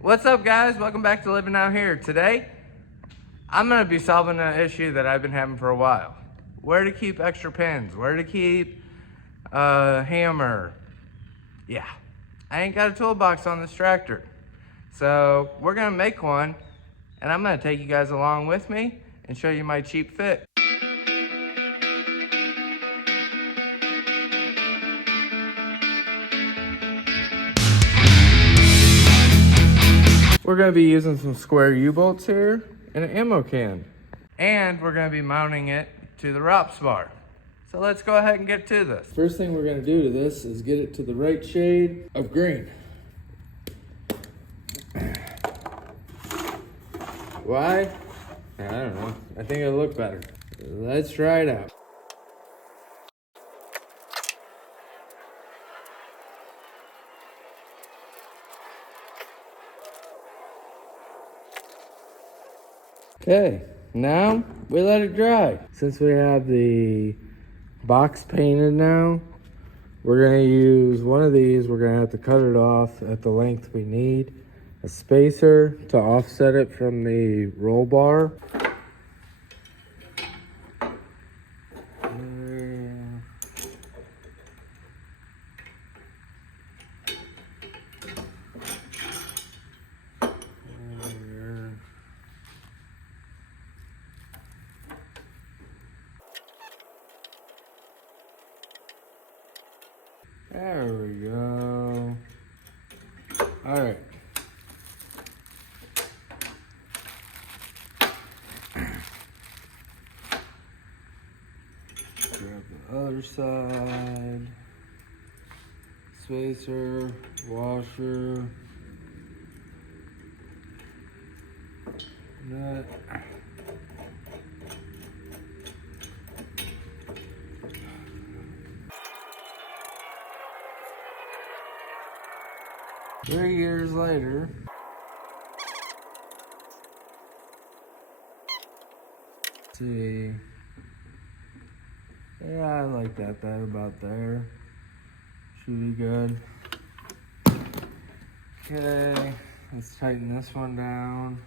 What's up, guys? Welcome back to Living Out Here. Today, I'm going to be solving an issue that I've been having for a while. Where to keep extra pins, where to keep a hammer. Yeah, I ain't got a toolbox on this tractor. So we're going to make one, and I'm going to take you guys along with me and show you my cheap fit. We're going to be using some square U-bolts here and an ammo can. And we're going to be mounting it to the ROPS bar. So let's go ahead and get to this. First thing we're going to do to this is get it to the right shade of green. Why? I don't know. I think it'll look better. Let's try it out. Okay, now we let it dry. Since we have the box painted now, we're gonna use one of these. We're gonna have to cut it off at the length we need. A spacer to offset it from the roll bar. There we go. All right. Grab the other side. Spacer, washer, nut. Three years later, let's see. Yeah, I like that about there. Should be good. Okay, let's tighten this one down.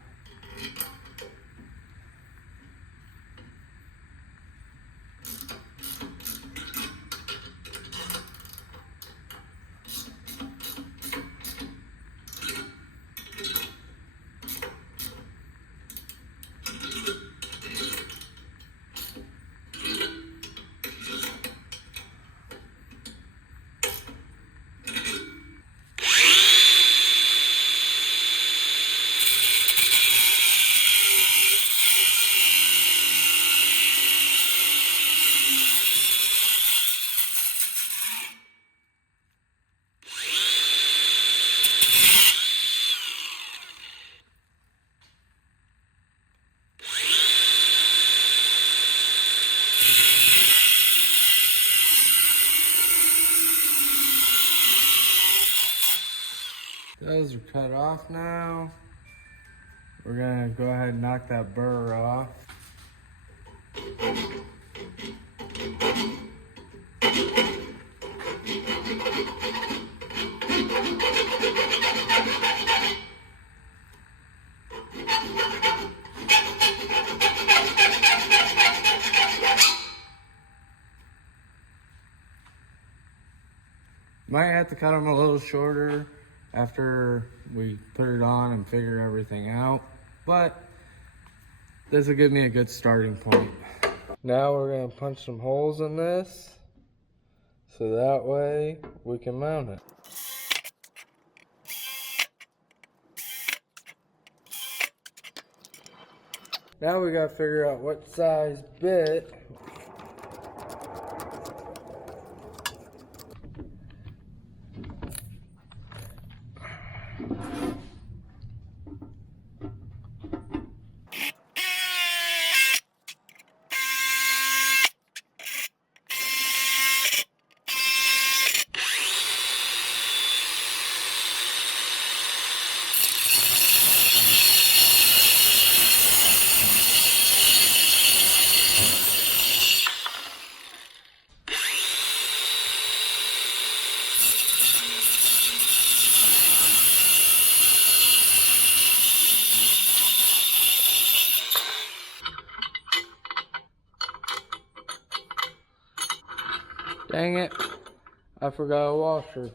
Those are cut off now. We're gonna go ahead and knock that burr off. Might have to cut them a little shorter after we put it on and figure everything out, but this will give me a good starting point. Now we're gonna punch some holes in this so that way we can mount it. Now we gotta figure out what size bit. Dang it, I forgot a washer.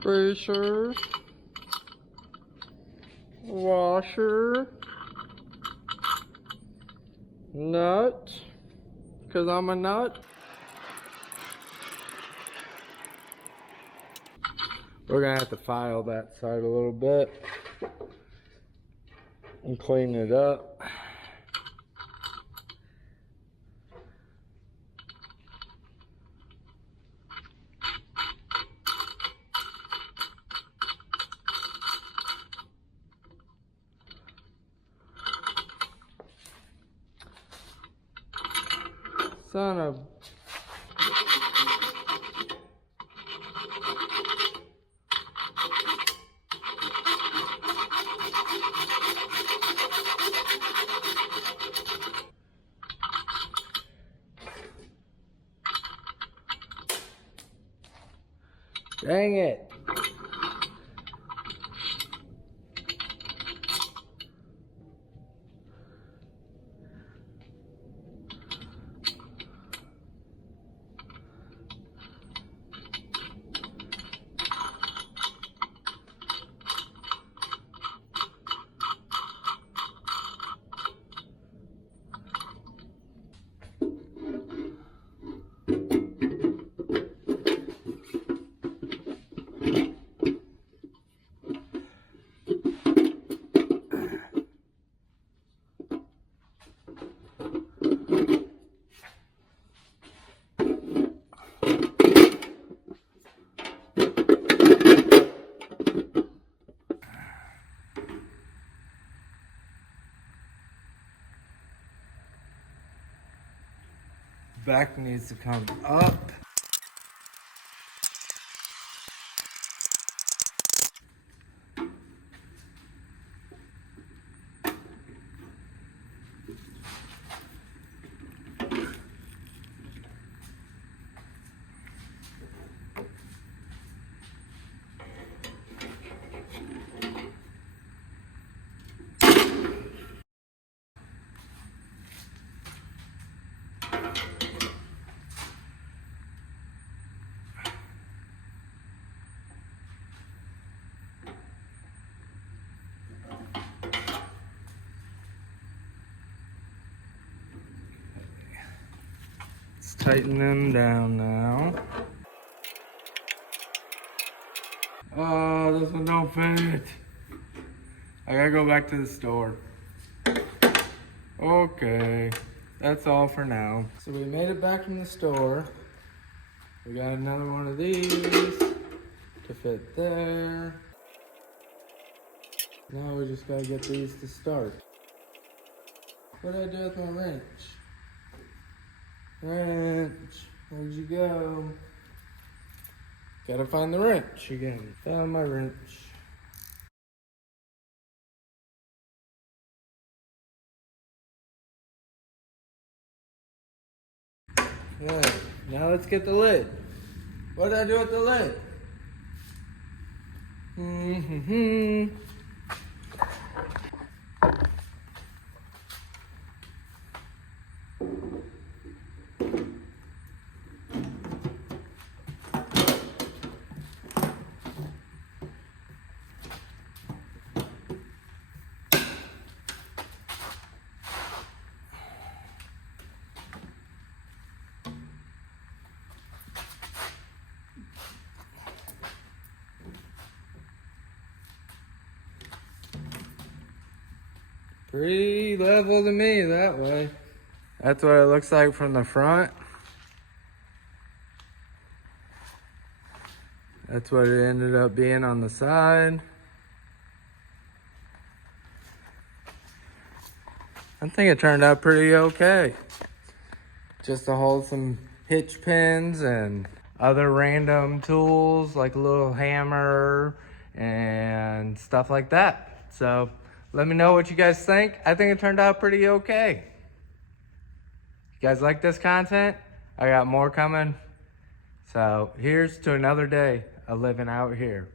Spacer. Washer. Nut. Because I'm a nut. We're gonna have to file that side a little bit and clean it up. Son of... Dang it. Back needs to come up. Tighten them down now. Oh, this one don't fit. I gotta go back to the store. Okay, that's all for now. So we made it back from the store. We got another one of these to fit there. Now we just gotta get these to start. What did I do with my wrench? Wrench, where'd you go? Gotta find the wrench again. Found my wrench. Okay, now let's get the lid. What did I do with the lid? Pretty level to me that way. That's what it looks like from the front. That's what it ended up being on the side. I think it turned out pretty okay. Just to hold some hitch pins and other random tools like a little hammer and stuff like that. So let me know what you guys think. I think it turned out pretty okay. You guys like this content? I got more coming. So here's to another day of living out here.